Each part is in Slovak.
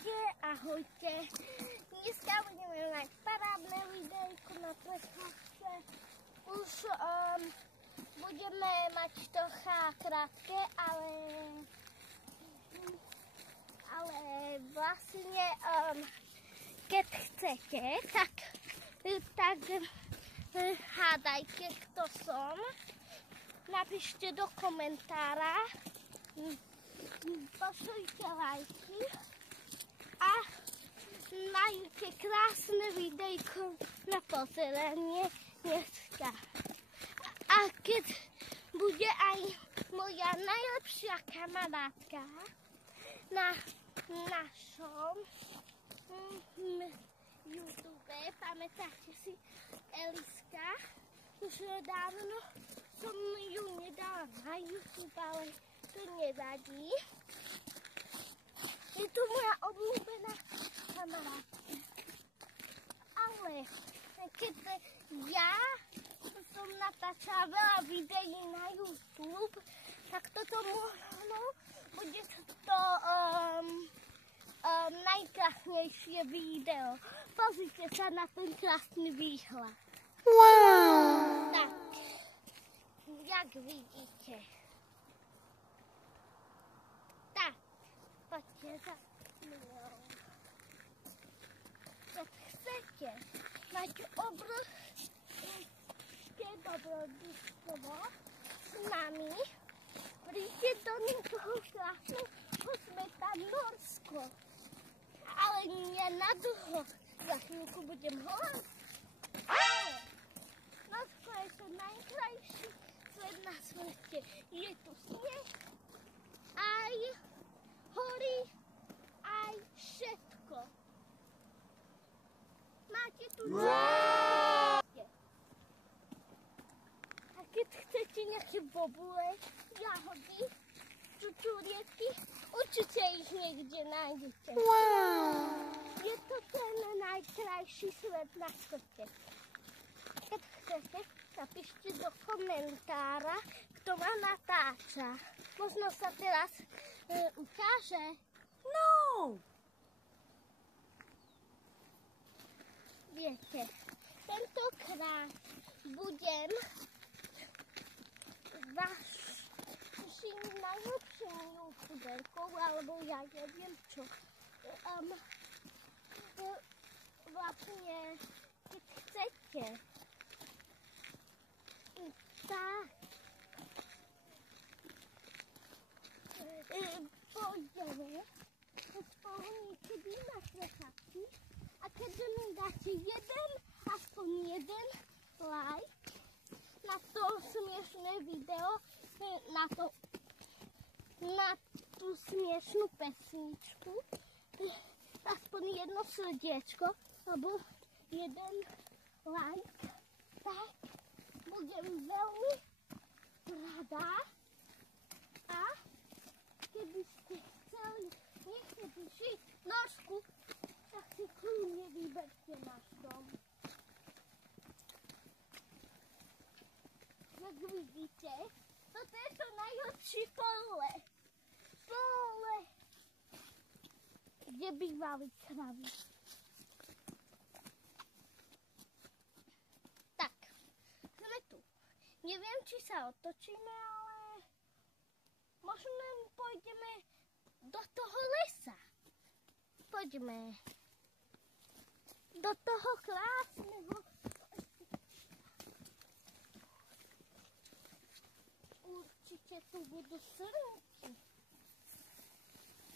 Čaute, ahojte. Dneska budeme mať parádne videjko na prehľadke. Už budeme mať trocha krátke, ale vlastne keď chcete, tak hádajte, kto som. Napíšte do komentára, pošlite lajky a majte krásne videjko na pozeranie dneska. A keď bude aj moja najlepšia kamarátka na našom YouTube, pamätáte si Eliska? Už dávno som ju nedala na YouTube, ale to nevadí. Je to moja obľúbená kamarátka. Ale keď ja som natáčala veľa videí na YouTube, tak toto možno bude to najkrásnejšie video. Pozrite sa na ten krásny výhľad. Wow! Tak, jak vidíte. Tak, poďte za mnou. Keď chcete mať obrovské dobrodružstvo s nami, príďte do toho krásneho sveta Norsko. Ale nie na dlho. Za chvíľku budem hovoriť. Norsko je to najkrajší svet na svete. Je tu sneh, aj hory, aj všetko. Máte tu A keď chcete nejaké bobule, jahody, čučurieky, určite ich niekde nájdete. Wow! Je to ten najkrajší svet na svete. Keď chcete, napíšte do komentára, kto ma natáča. Možno sa teraz ukáže. No! Viete, tentokrát budem vašim najlepším youtuberkou, alebo ja neviem čo. Vlastne, keď chcete, tak pôjdeme spolu niekedy na prechádky a keď mi dáte aspoň jeden like na to smiešné video, na tú smiešnú pesničku, aspoň jedno srdiečko, alebo jeden like, tak budem veľmi rada. A keby ste chceli niekedy žiť v Norsku, tak si kľudne vyberte náš dom. Jak vidíte, toto je to najlepšie pole, kde bývali kravy. Tak, sme tu. Neviem, či sa otočíme, ale možno pôjdeme do toho lesa. Poďme do toho krásneho. Určite tu budú srnky.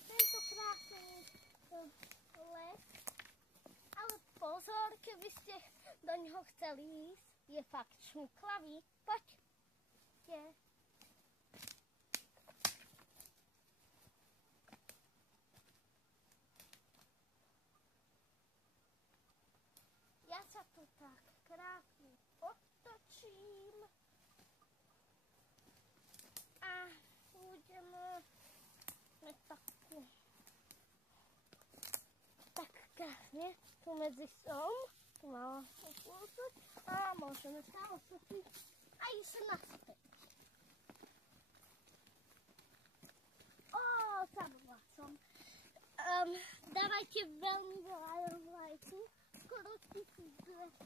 Tento krásny les. Ale pozor, keby ste do neho chceli ísť, je fakt šmuklavý. Poďte. Ja sa tu tak krásne otočím a budeme tak krásne tu medzi som, tu mala otočiť a môžeme sa otočiť a ísť naspäť. Zabudla som. dávajte veľmi veľa lajku, skoro 1200.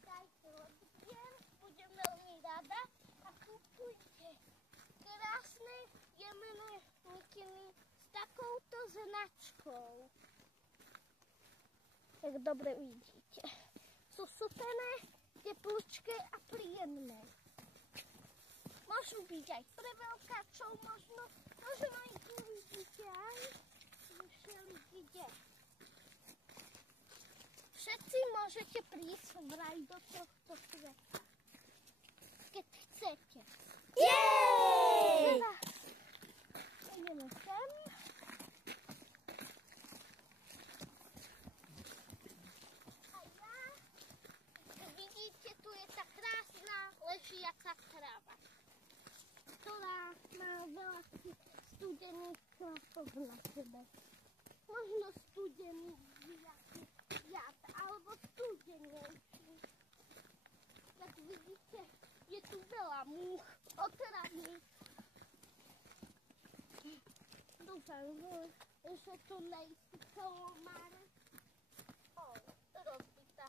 Dajte odbier, budem veľmi rada a kupujte krásne jemné mikiny s takouto značkou. Jak dobre vidíte. Sú sutené, teplúčké a príjemné. Môžu byť aj pre veľkáčov, možno ich uvidíte aj všelikde. Všetci môžete prísť vraj do tohto sveta, keď chcete. Jej! Ideme sem. A ja, vidíte, tu je tá krásna ležiaca tráva, ktorá má veľa studených kvapov na sebe. Možno studený jad, alebo studenejší. Jak vidíte, je tu veľa múch, otravných. Dúfam, že to nejsú kolomáre. Rozbitá.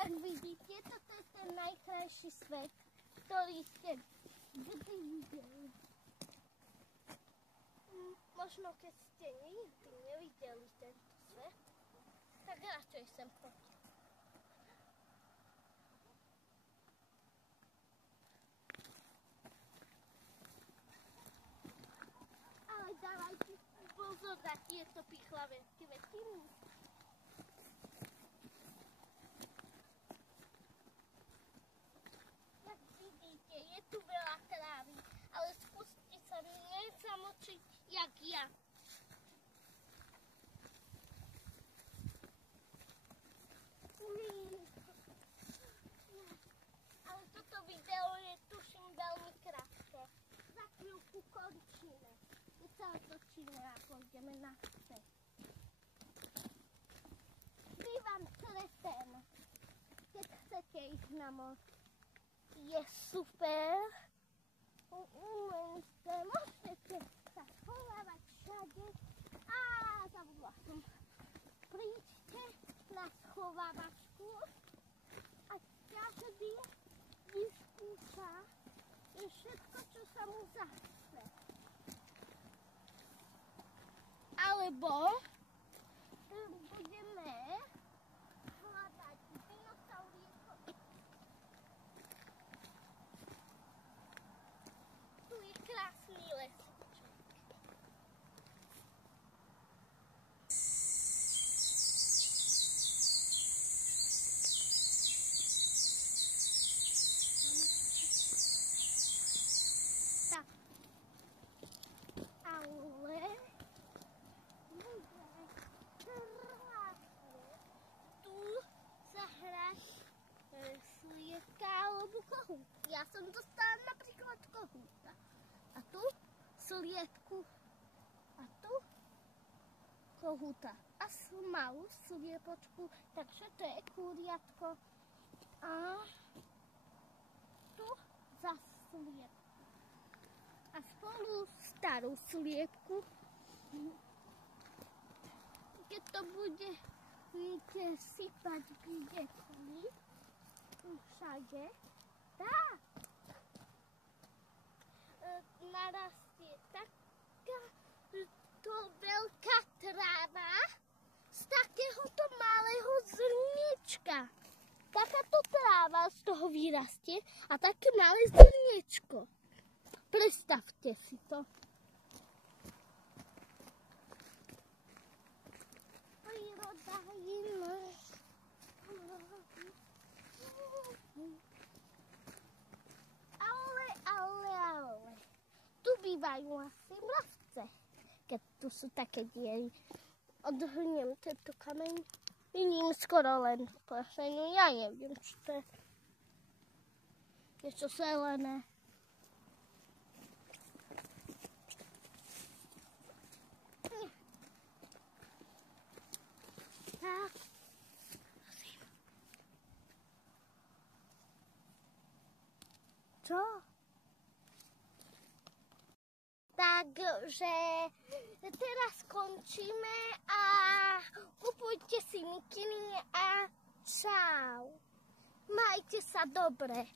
Tak vidíte, toto je ten najkrajší svet, ktorý ste kdy videli. Možno keď ste nikdy nevideli tento svet, tak radšej sem poďte. Ale dávajte pozor na tieto pichlavé kvetiny. Jak vidíte, je tu veľa trávy, ale skúste sa nezamočiť jak ja. Ale toto video je tuším veľmi krátke. Za chvíľku končíme. My sa otočíme a pôjdeme na svet. Bývam kretén, keď chcete ísť na moc. Je super. Môžete sa schovávať všade. Zabudla som. Príďte na schovávačku a každý vyskúša všetko, čo sa mu zachce. Alebo budeme hľadať dinosaurieko. Tu je krásny les. Ja som dostala napríklad kohúta. A tu sliepku. A tu kohúta. A malú sliepočku. Takže to je kuriatko. A tu zas sliepku. A spolu starú sliepku. Keď to bude sypať kdekoli, všade, tak narastie taká to veľká tráva z takéhoto malého zrniečka. Takáto tráva z toho vyrastie a také malé zrniečko. Predstavte si to. Príroda iná. Ale. Tu bývajú asi mravce, keď tu sú také diery. Odhrniem tento kameň. Vidím skoro len plešeniu. Ja neviem, čo to je. Niečo zelené. Tak. Čo? Takže teraz skončíme a kupujte si mikiny a čau. Majte sa dobre.